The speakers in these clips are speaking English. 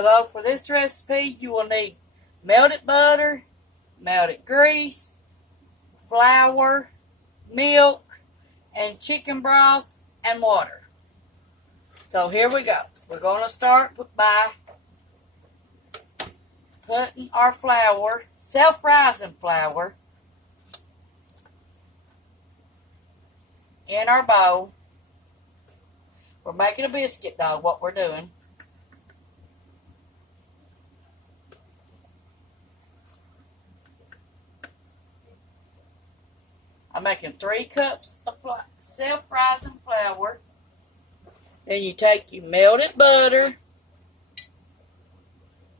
Hello, for this recipe you will need melted butter, melted grease, flour, milk, and chicken broth and water. So here we go. We're going to start by putting our flour, self-rising flour, in our bowl. We're making a biscuit dough, what we're doing. I'm making 3 cups of self-rising flour. Then you take your melted butter.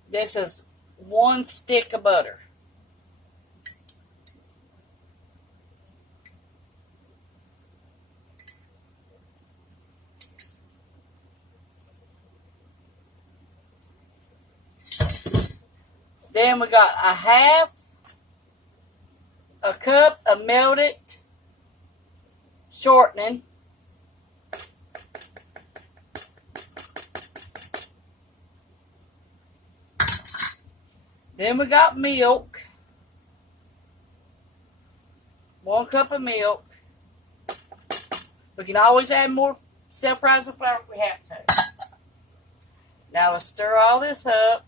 This is 1 stick of butter. Then we got a cup of melted shortening. Then we got milk. 1 cup of milk. We can always add more self-rising flour if we have to. Now let's stir all this up.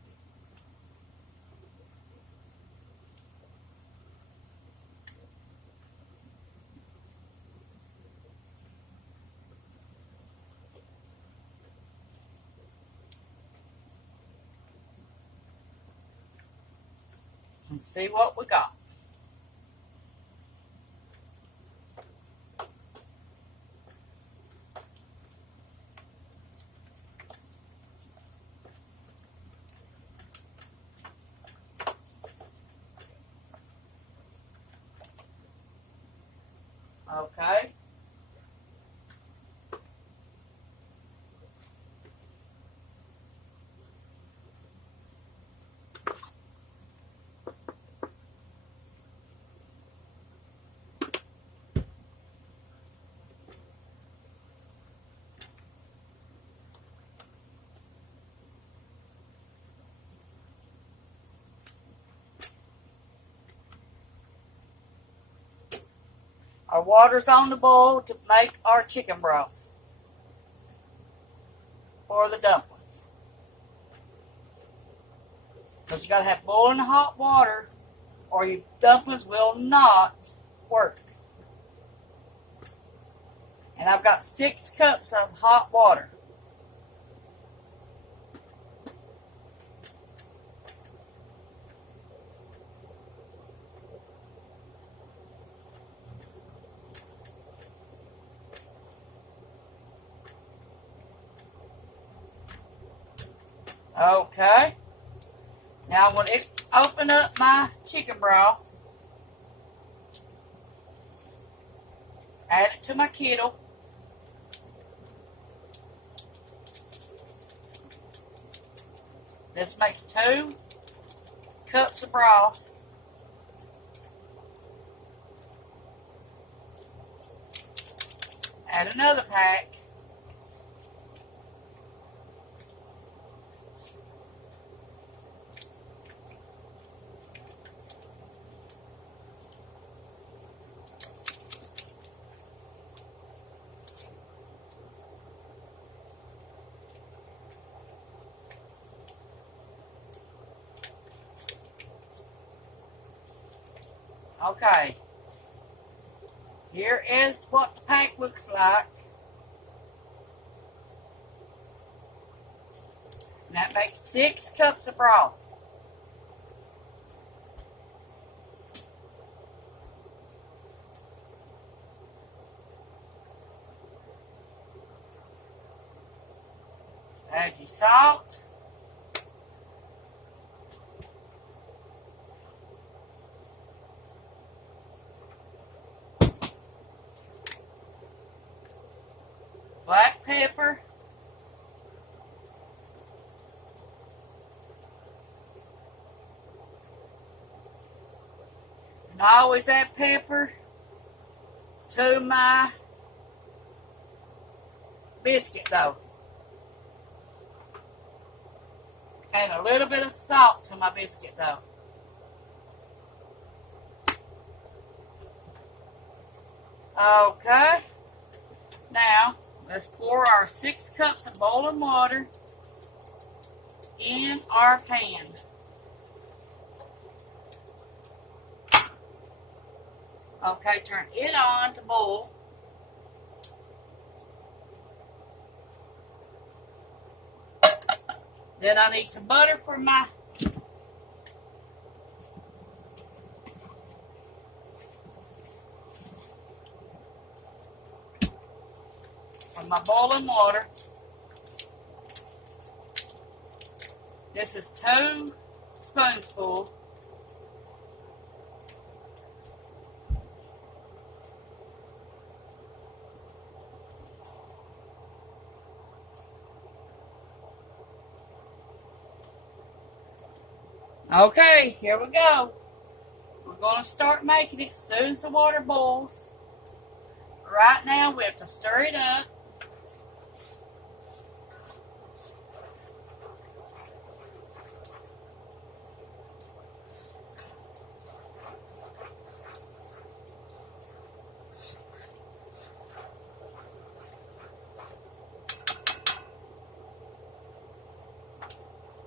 And see what we got. Okay. Our water's on the boil to make our chicken broth for the dumplings. Because you got to have boiling hot water or your dumplings will not work. And I've got 6 cups of hot water. Okay. Now I'm going to open up my chicken broth. Add it to my kettle. This makes 2 cups of broth. Add another pack. Okay, here is what the pack looks like. And that makes 6 cups of broth. Add your salt. Black pepper. And I always add pepper to my biscuit dough. and a little bit of salt to my biscuit dough. Okay, now let's pour our 6 cups of boiling water in our pan. Okay, turn it on to boil. Then I need some butter for my boiling water. This is 2 spoonfuls. Okay, here we go. We're going to start making it as soon as the water boils. Right now, we have to stir it up.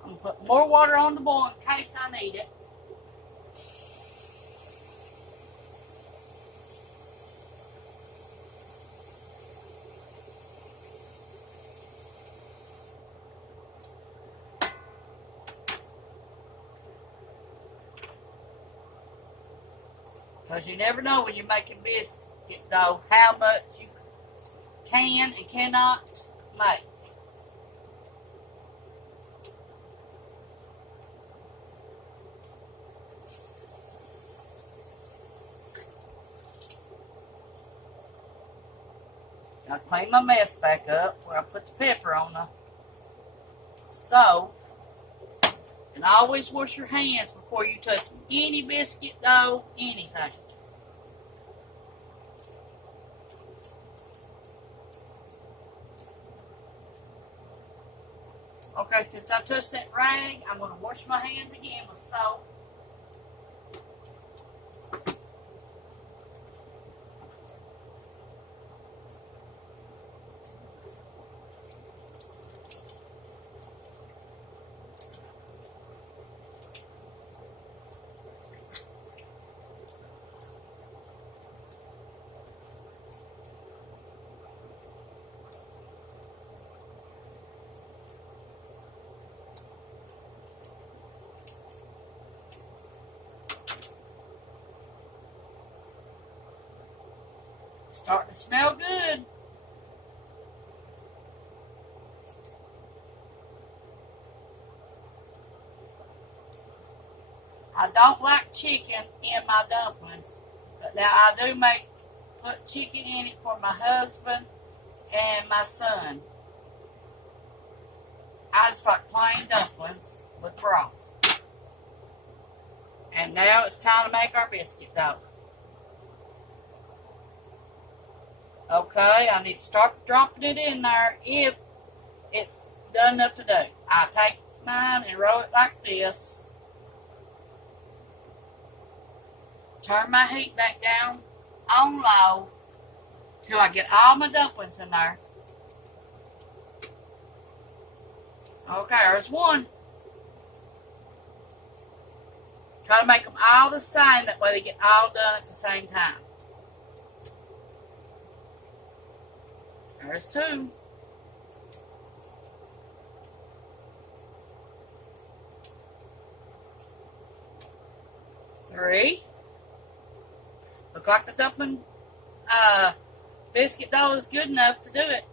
I'm going to put more water on the boil in case I need it. Because you never know when you're making biscuit dough how much you can and cannot make. I clean my mess back up where I put the pepper on the stove. And always wash your hands before you touch any biscuit dough, anything. Okay, since I touched that rag, I'm going to wash my hands again with soap. Starting to smell good. I don't like chicken in my dumplings, but now I do put chicken in it for my husband and my son. I just like plain dumplings with broth. And now it's time to make our biscuit dough. Okay, I need to start dropping it in there if it's done enough to do. I take mine and roll it like this. Turn my heat back down on low till I get all my dumplings in there. Okay, there's one. Try to make them all the same, that way they get all done at the same time. There's 2. Three. Look like the dumpling biscuit dough is good enough to do it.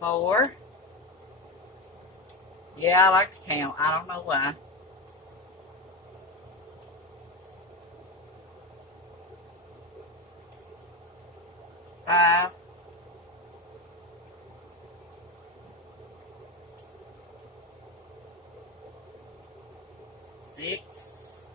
4. Yeah, I like to count. I don't know why. 5. 6.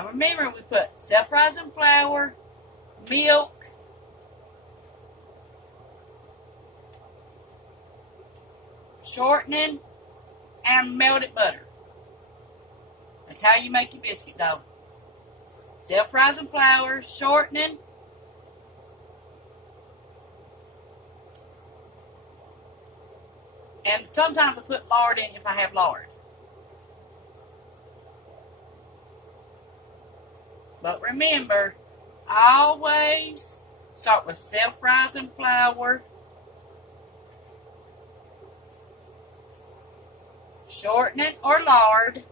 Now remember, we put self-rising flour, milk, shortening, and melted butter. That's how you make your biscuit dough. Self-rising flour, shortening, and sometimes I put lard in if I have lard. But remember, always start with self-rising flour, shortening or lard,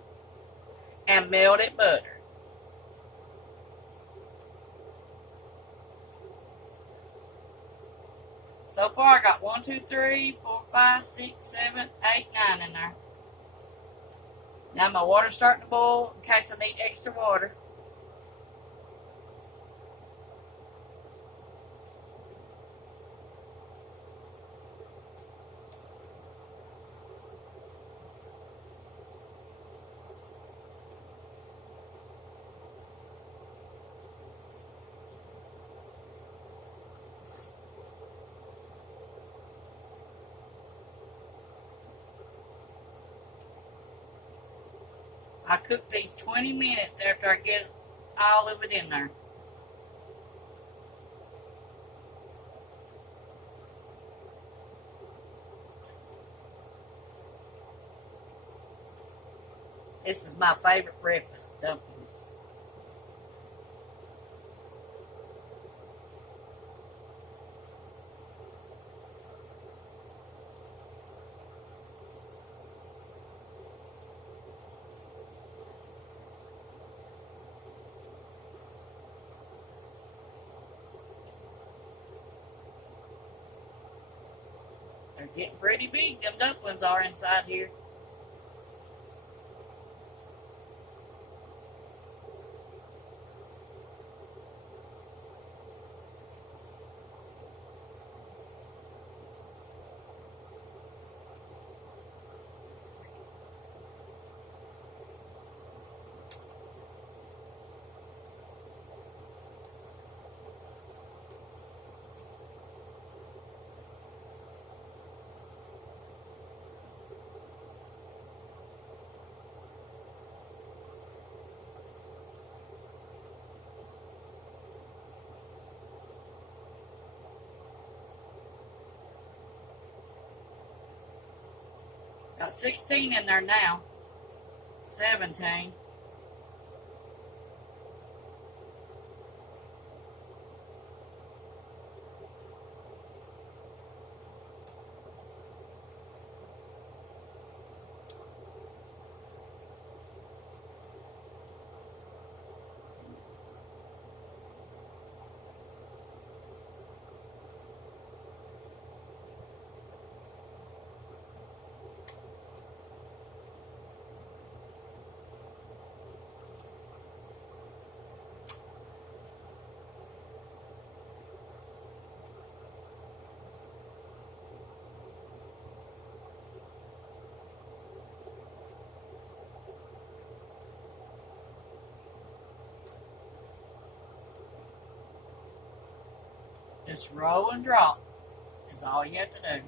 and melted butter. So far I got 1, 2, 3, 4, 5, 6, 7, 8, 9 in there. Now my water's starting to boil in case I need extra water. I cook these 20 minutes after I get all of it in there. This is my favorite breakfast, dumplings. They're getting pretty big, them dumplings are inside here. Got 16 in there now. 17. Just roll and drop is all you have to do.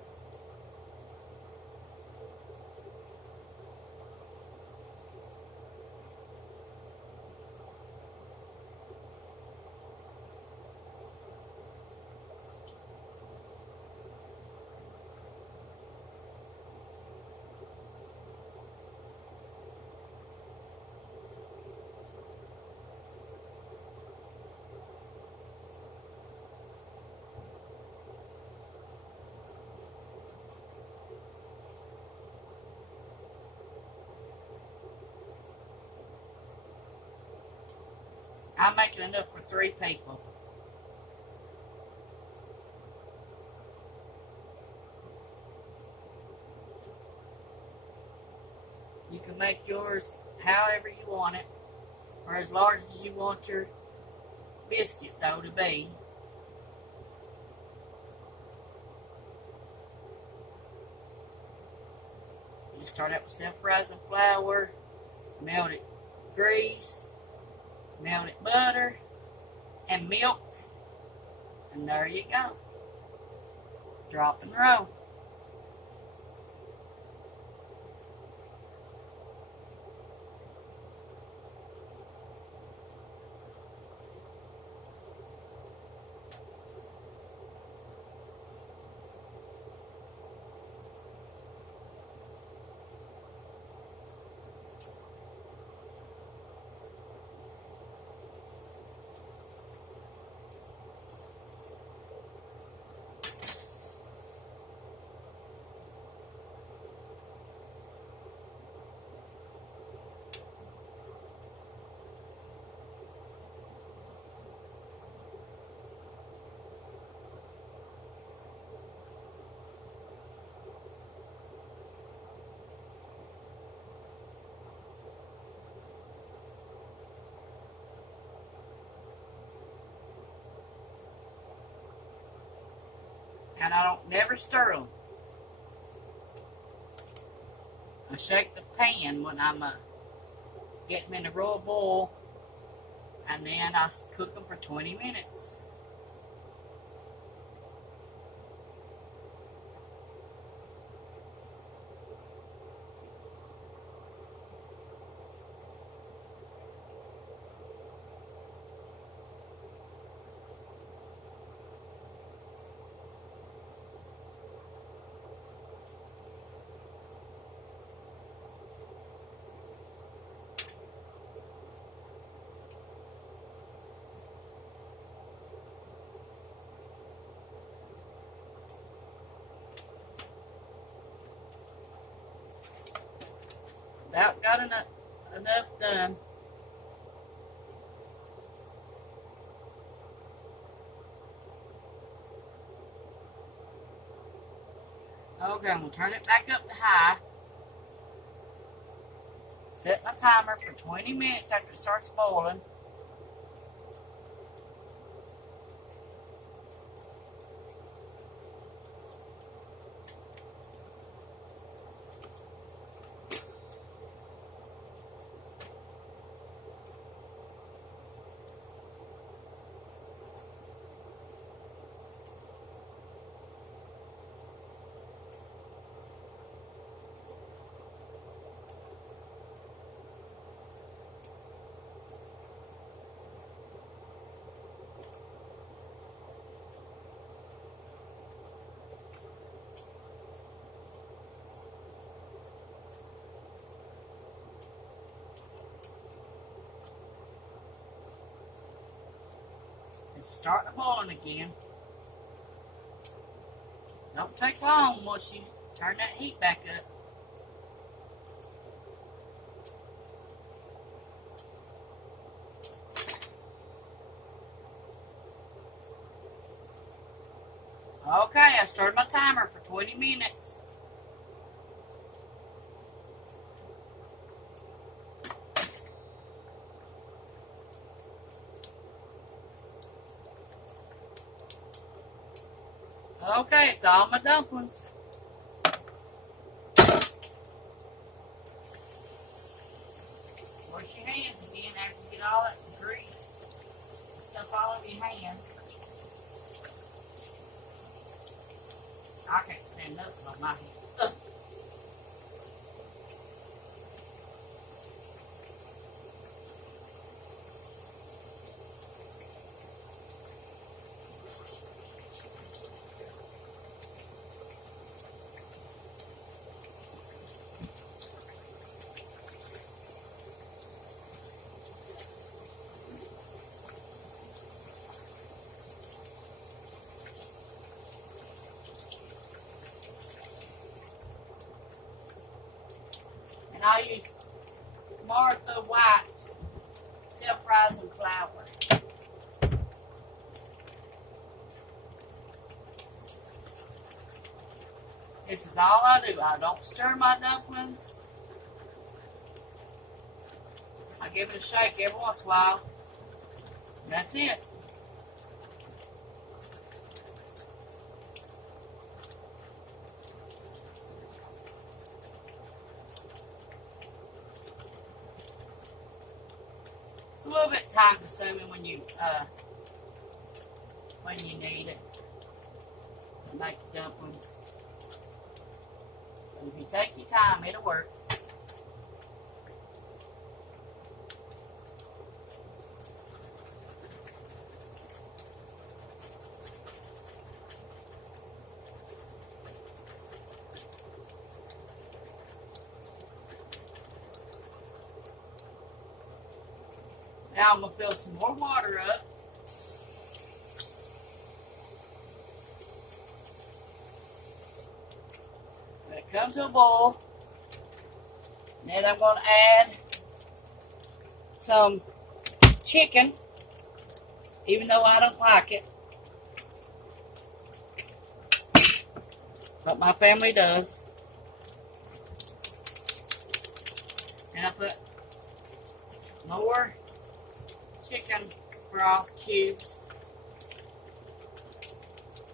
I'm making enough for 3 people. You can make yours however you want it, or as large as you want your biscuit dough to be. You start out with self-rising flour, melted grease, melted butter, and milk. And there you go. Drop and roll. And I don't never stir them. I shake the pan when I'm getting them in the royal boil, and then I cook them for 20 minutes. About got enough done. Okay, I'm going to turn it back up to high. Set my timer for 20 minutes after it starts boiling. It's starting to boiling again. Don't take long once you turn that heat back up. Okay, I started my timer for 20 minutes. Okay, it's all my dumplings. Wash your hands again after you get all that grease stuff all over your hands. I can't stand nothing on my hands. And I use Martha White self-rising flour. This is all I do. I don't stir my dumplings. I give it a shake every once in a while. And that's it. It's a little bit time consuming when you need it to make the dumplings. But if you take your time, it'll work. Now I'm going to fill some more water up. When it comes to a boil, then I'm going to add some chicken, even though I don't like it. But my family does. And I put more chicken broth cubes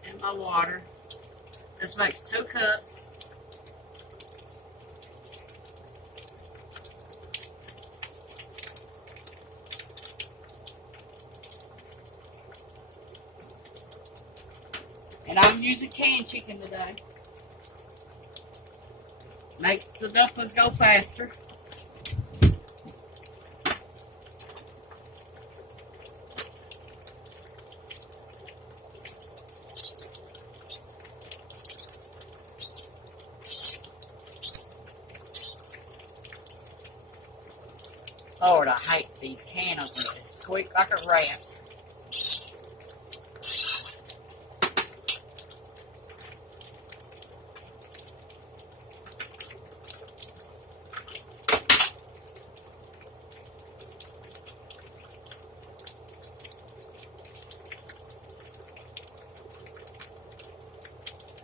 in my water. This makes 2 cups. And I'm using canned chicken today. Make the dumplings go faster. Lord, I hate these can openers. It's quick like a rat.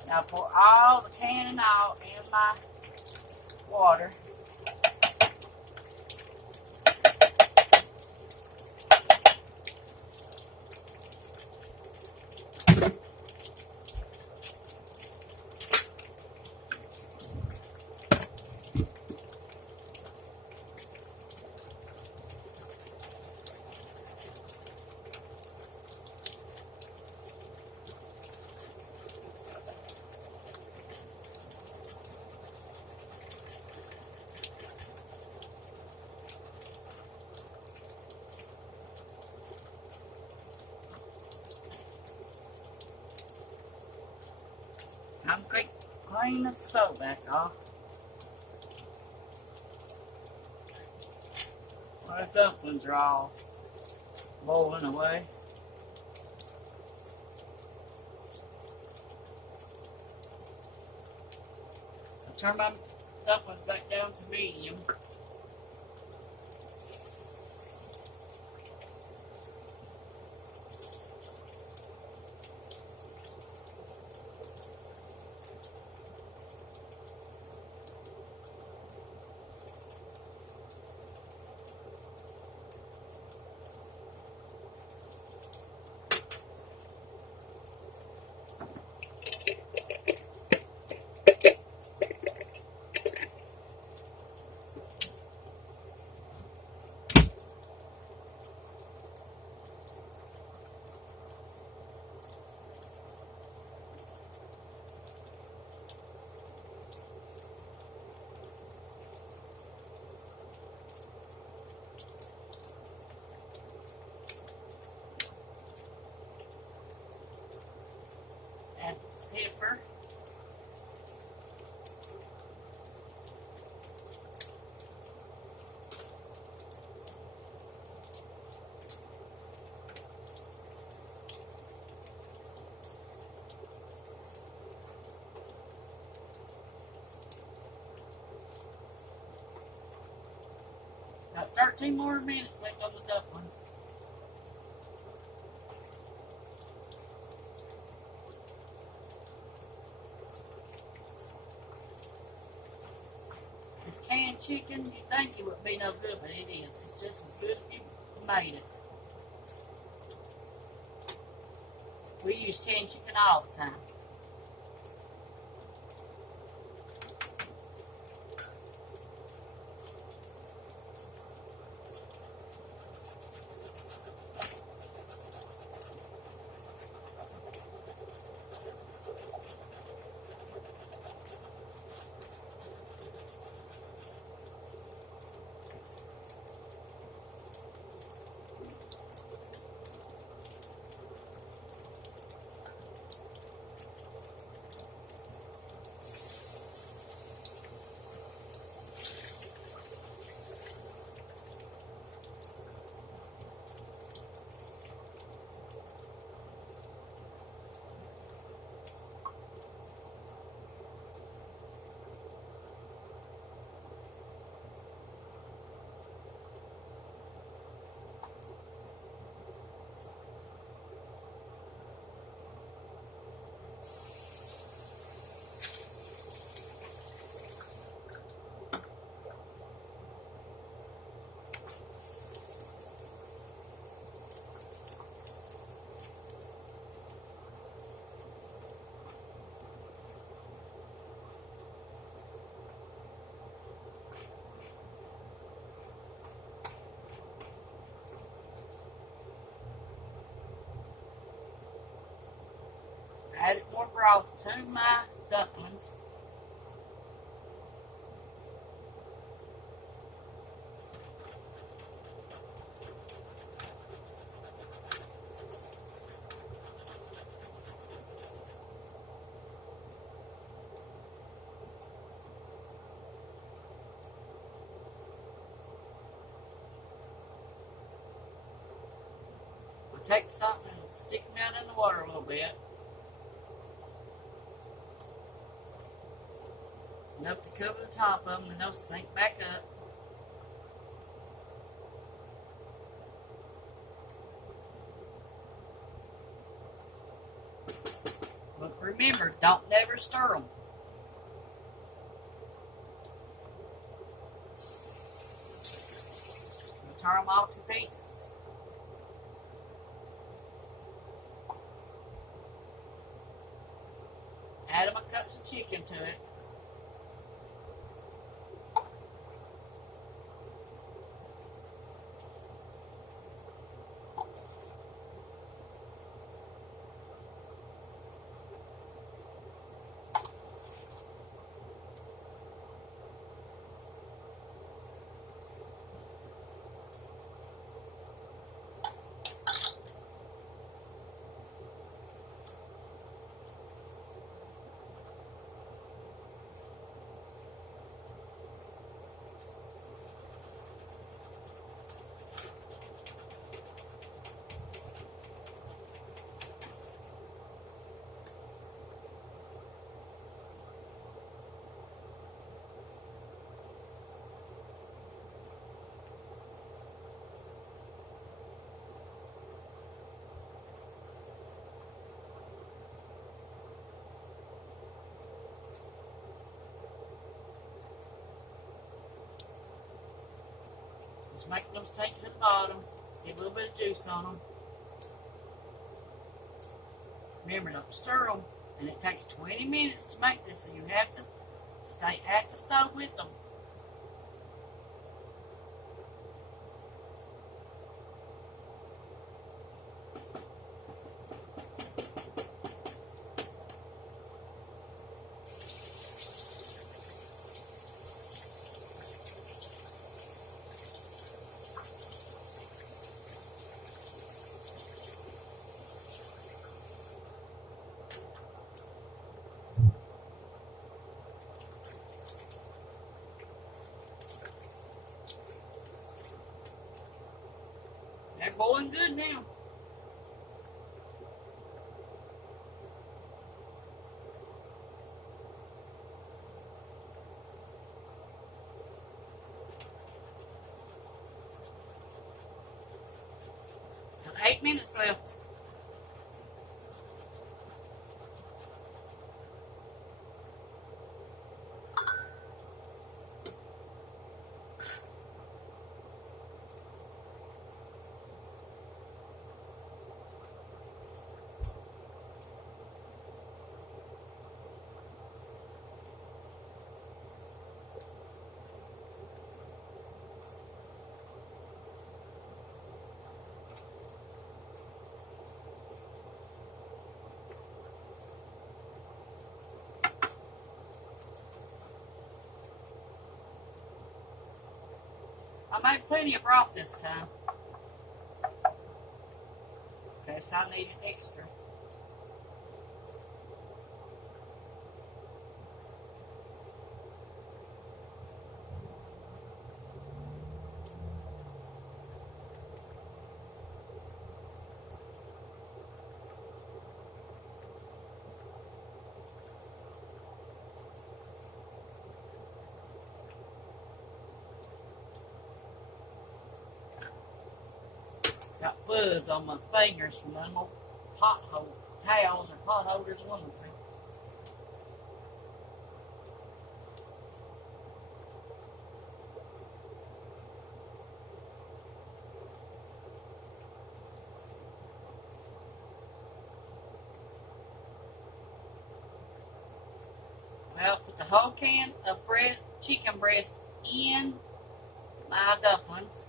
Now pour all the can and all in my water. I'm going to clean the stove back off. Well, the dumplings are all boiling away. I'll turn my dumplings back down to medium. And pepper. Got 13 more minutes left on the dumplings. This canned chicken, you'd think it would be no good, but it is. It's just as good if you made it. We use canned chicken all the time. broth to my dumplings. Take something and stick them down in the water a little bit. Enough to cover the top of them, and they'll sink back up. But remember, don't never stir them. We'll turn them all to pieces. Add them a cup of chicken to it. Just make them sink to the bottom. Get a little bit of juice on them. Remember, don't stir them. And it takes 20 minutes to make this, so you have to stay at the stove with them. They're boiling good now. Got 8 minutes left. I made plenty of broth this time. Okay, so I needed extra. Got fuzz on my fingers from them old pothole towels or pot holders, one of them. Well, put the whole can of chicken breast in my dumplings.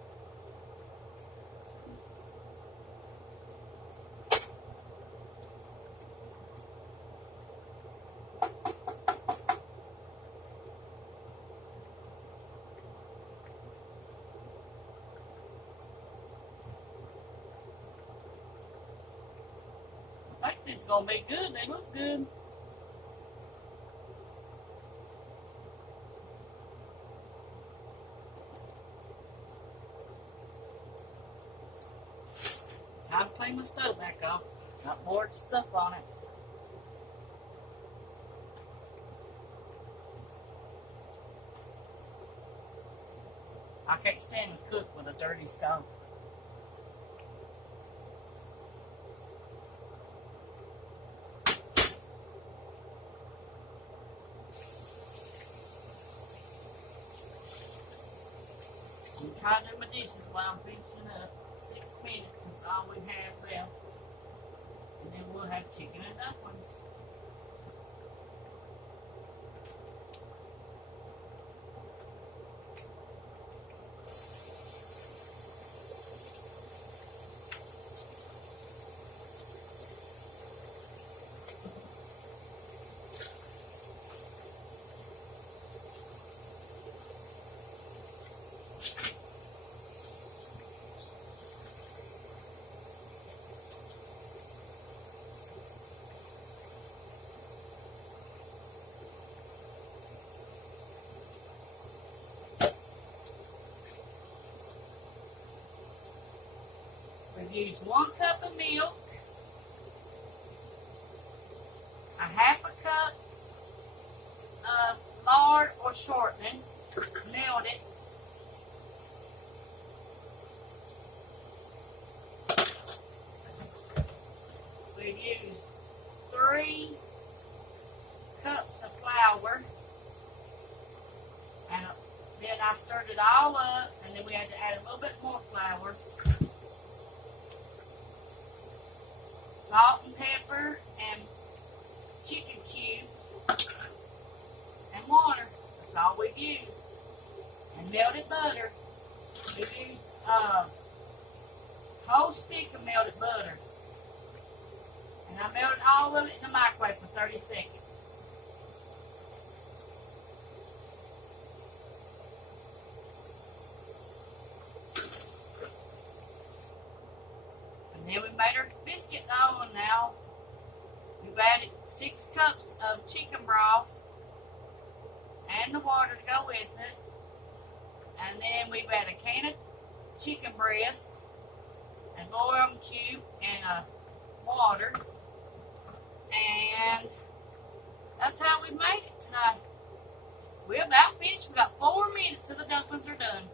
I think this is going to be good. They look good. Time to clean my stove back off. Got more stuff on it. I can't stand to cook with a dirty stove. I'm trying to do my dishes while I'm finishing up. 6 minutes is all we have left. And then we'll have chicken and dumplings. We've used 1 cup of milk, a half a cup of lard or shortening, melted, we've used 3 cups of flour, and then I stirred it all up, and then we had to add a little bit more flour. Salt and pepper and chicken cubes and water. That's all we've used. And melted butter. We've used a whole stick of melted butter. And I melted all of it in the microwave for 30 seconds. And then we made our biscuit dough, and now we've added 6 cups of chicken broth and the water to go with it. And then we've added a can of chicken breast and boiled them cube and water. And that's how we made it tonight. We're about finished. We've got 4 minutes till the dumplings are done.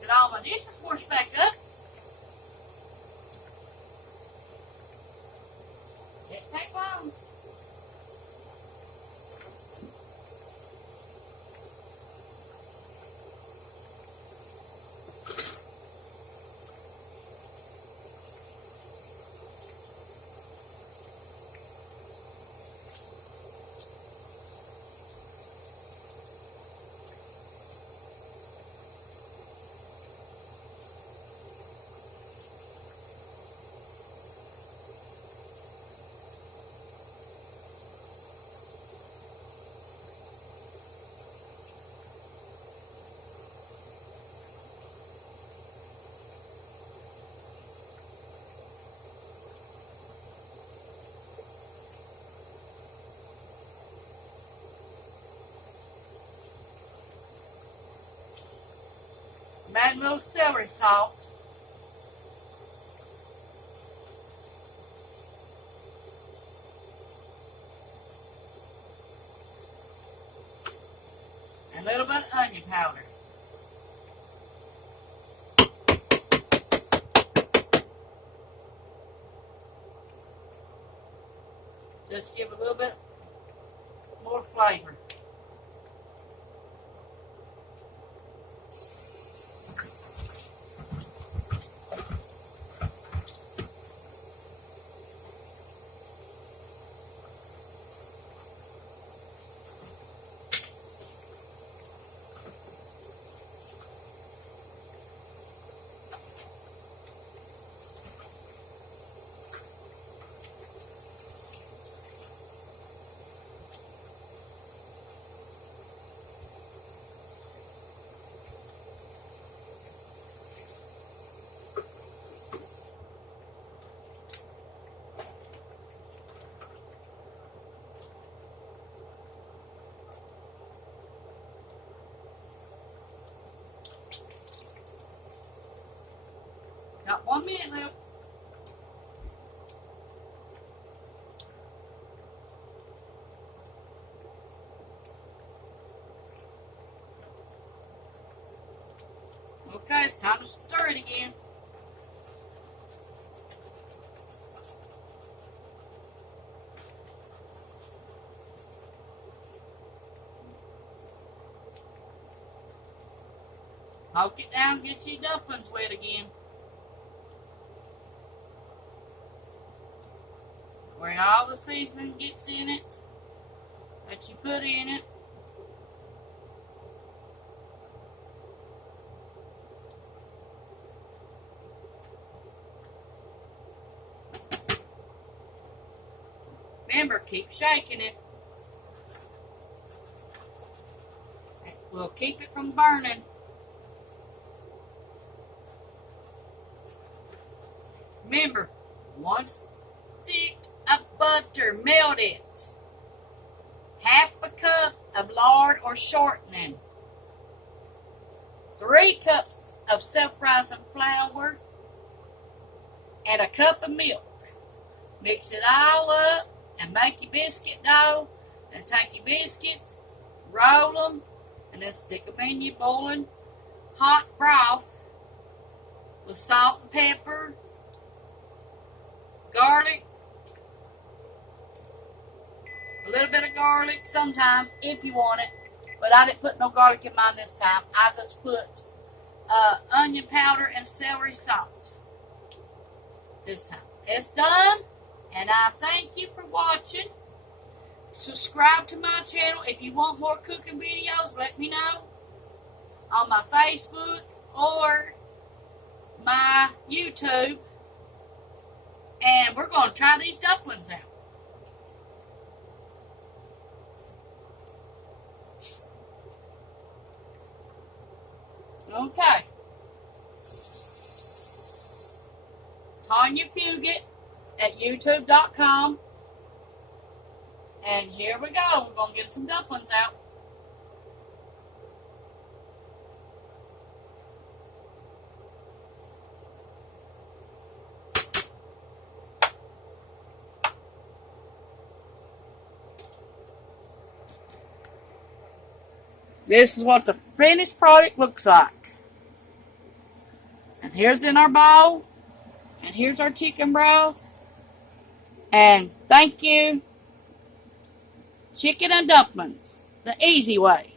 Get all my dishes washed back up. It take long. Add a little celery salt. And a little bit of onion powder. Just give a little bit more flavor. time to stir it again. Poke it down, get your dumplings wet again. Where all the seasoning gets in it that you put in it. Remember, keep shaking it. We'll keep it from burning. Remember, 1 stick of butter, melt it. Half a cup of lard or shortening. 3 cups of self-rising flour. And a cup of milk. Mix it all up and make your biscuit dough. Then take your biscuits, roll them, and then stick them in your boiling hot broth with salt and pepper, garlic, a little bit of garlic sometimes if you want it, but I didn't put no garlic in mine this time. I just put onion powder and celery salt this time. It's done, and I thank you for watching. Subscribe to my channel. If you want more cooking videos, let me know on my Facebook or my YouTube. And we're going to try these dumplings out. Okay. Tawynia Fugate at youtube.com. And here we go. We're going to get some dumplings out. This is what the finished product looks like. And here's in our bowl. And here's our chicken broth. And thank you, Chicken and Dumplings, the easy way.